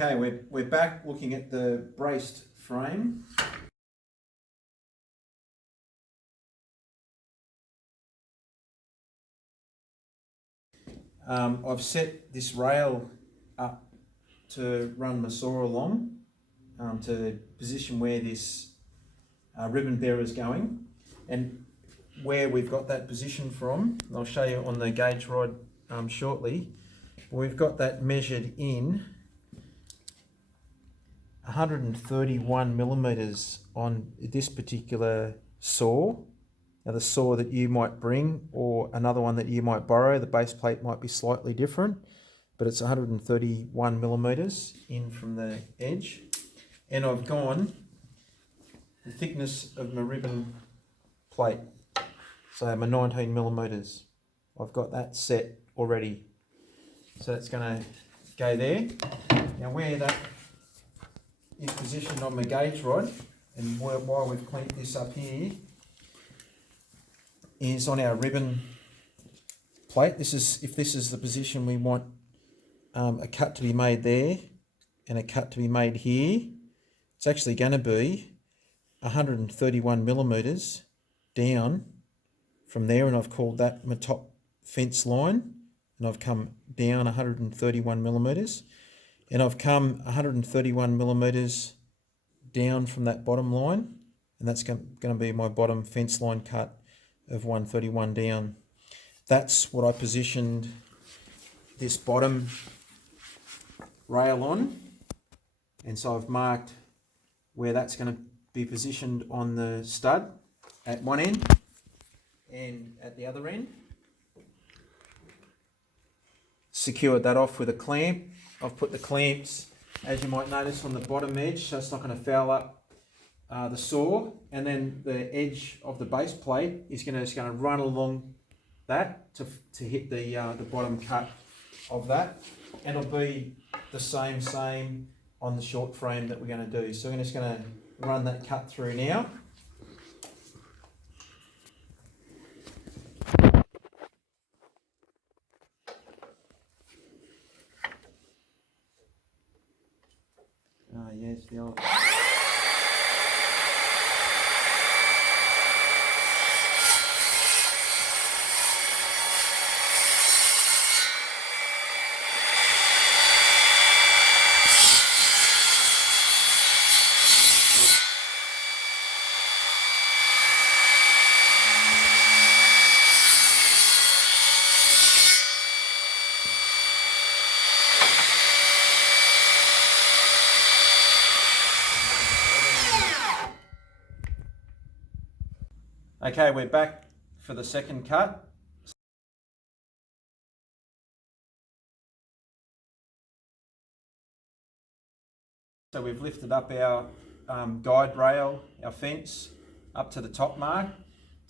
Okay, we're back looking at the braced frame. I've set this rail up to run my saw along to position where this ribbon bearer is going, and where we've got that position from, and I'll show you on the gauge rod shortly. We've got that measured in 131 millimeters on this particular saw. Now the saw that you might bring or another one that you might borrow, the base plate might be slightly different, but it's 131 millimeters in from the edge. And I've gone the thickness of my ribbon plate, so my 19 millimeters. I've got that set already. So it's going to go there. Now where that is positioned on my gauge rod, and while we've clamped this up here, is on our ribbon plate. This is the position we want a cut to be made there and a cut to be made here. It's actually going to be 131 millimeters down from there, and I've called that my top fence line, and I've come down 131 millimeters, and I've come 131 millimeters down from that bottom line, and that's going to be my bottom fence line cut of 131 down. That's what I positioned this bottom rail on, and so I've marked where that's going to be positioned on the stud at one end and at the other end. Secured that off with a clamp. I've put the clamps, as you might notice, on the bottom edge, so it's not going to foul up the saw, and then the edge of the base plate is going to run along that to hit the bottom cut of that, and it'll be the same on the short frame that we're going to do. So we're just going to run that cut through now. Yes, the old. Okay, we're back for the second cut. So we've lifted up our guide rail, our fence, up to the top mark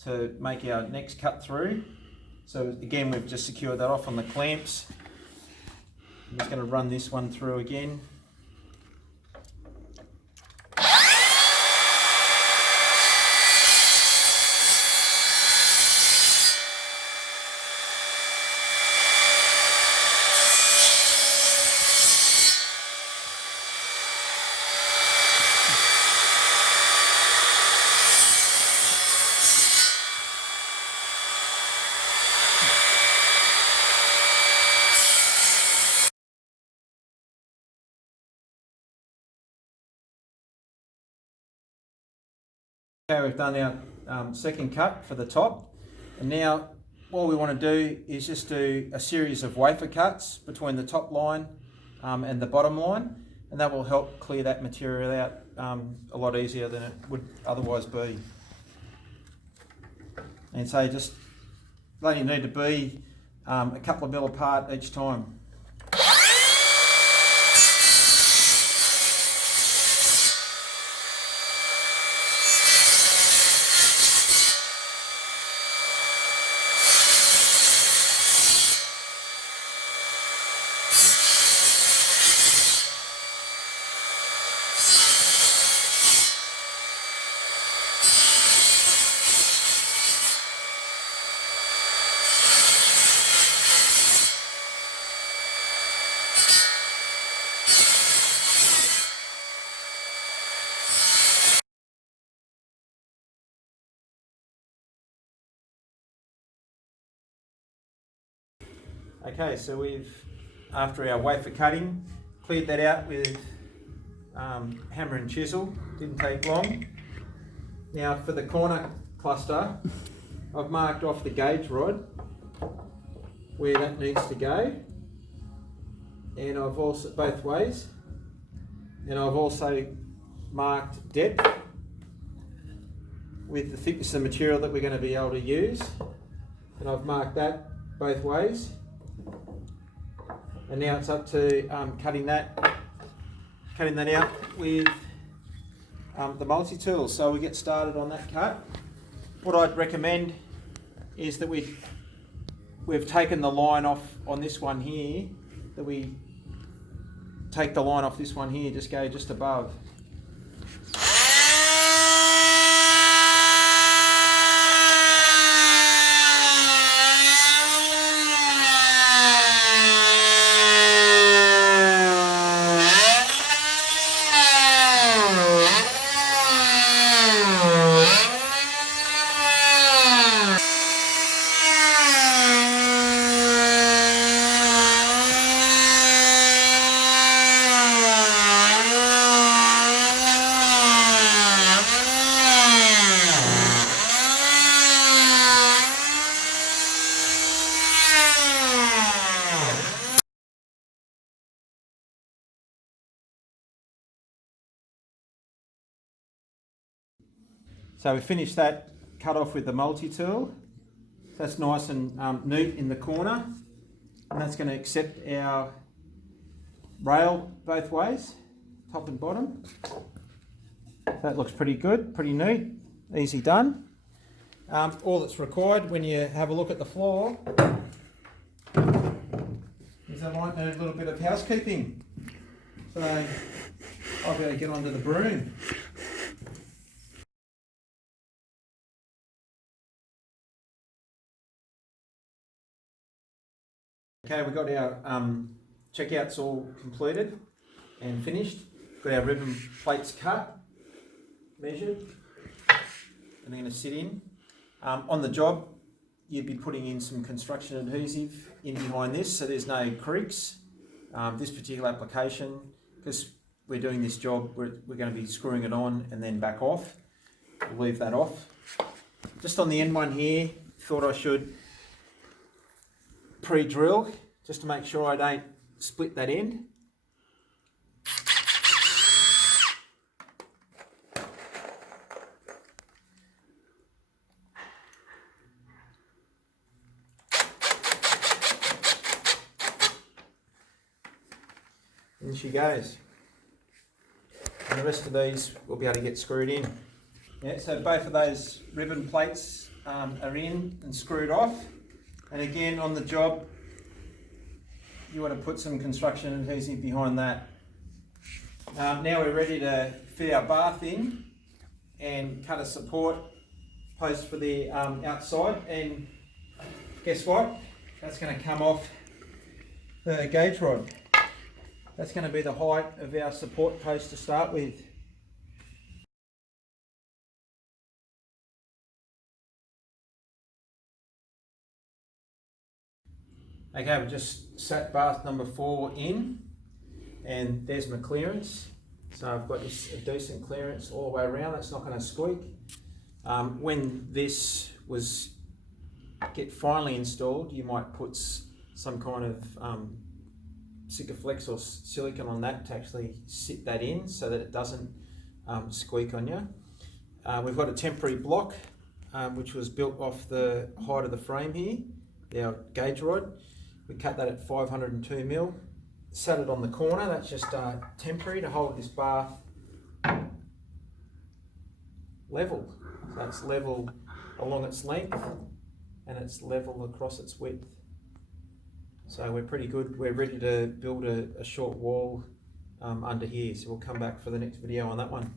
to make our next cut through. So again, we've just secured that off on the clamps. I'm just going to run this one through again. Okay, we've done our second cut for the top, and now what we want to do is just do a series of wafer cuts between the top line and the bottom line, and that will help clear that material out a lot easier than it would otherwise be. And so just they only need to be a couple of mil apart each time. Okay, so we've, after our wafer cutting, cleared that out with hammer and chisel. Didn't take long. Now for the corner cluster, I've marked off the gauge rod where that needs to go, and I've also, both ways, and I've also marked depth with the thickness of the material that we're going to be able to use, and I've marked that both ways. And now it's up to cutting that out with the multi-tool. So we get started on that cut. What I'd recommend is that we've taken the line off on this one here, that we take the line off this one here, just go just above. So we finished that cut off with the multi-tool. That's nice and neat in the corner, and that's going to accept our rail both ways, top and bottom. That looks pretty good, pretty neat, easy done. All that's required when you have a look at the floor is I might need a little bit of housekeeping. So I'll better get onto the broom. Okay, we've got our checkouts all completed and finished. Got our ribbon plates cut, measured, and they're going to sit in. On the job, you'd be putting in some construction adhesive in behind this, so there's no creaks. This particular application, because we're doing this job, we're going to be screwing it on and then back off. We'll leave that off. Just on the end one here, thought I should pre-drill just to make sure I don't split that end. And she goes. And the rest of these we'll be able to get screwed in. Yeah, so both of those ribbon plates are in and screwed off. And again, on the job, you want to put some construction adhesive behind that. Now we're ready to fit our bath in and cut a support post for the outside. And guess what? That's going to come off the gauge rod. That's going to be the height of our support post to start with. Okay, we've just sat bath number 4 in, and there's my clearance. So I've got this a decent clearance all the way around. That's not going to squeak. When this get finally installed, you might put some kind of Sikaflex or silicone on that to actually sit that in so that it doesn't squeak on you. We've got a temporary block which was built off the height of the frame here, our gauge rod. We cut that at 502mm, sat it on the corner. That's just temporary to hold this bath level. So it's level along its length and it's level across its width. So we're pretty good. We're ready to build a short wall under here. So we'll come back for the next video on that one.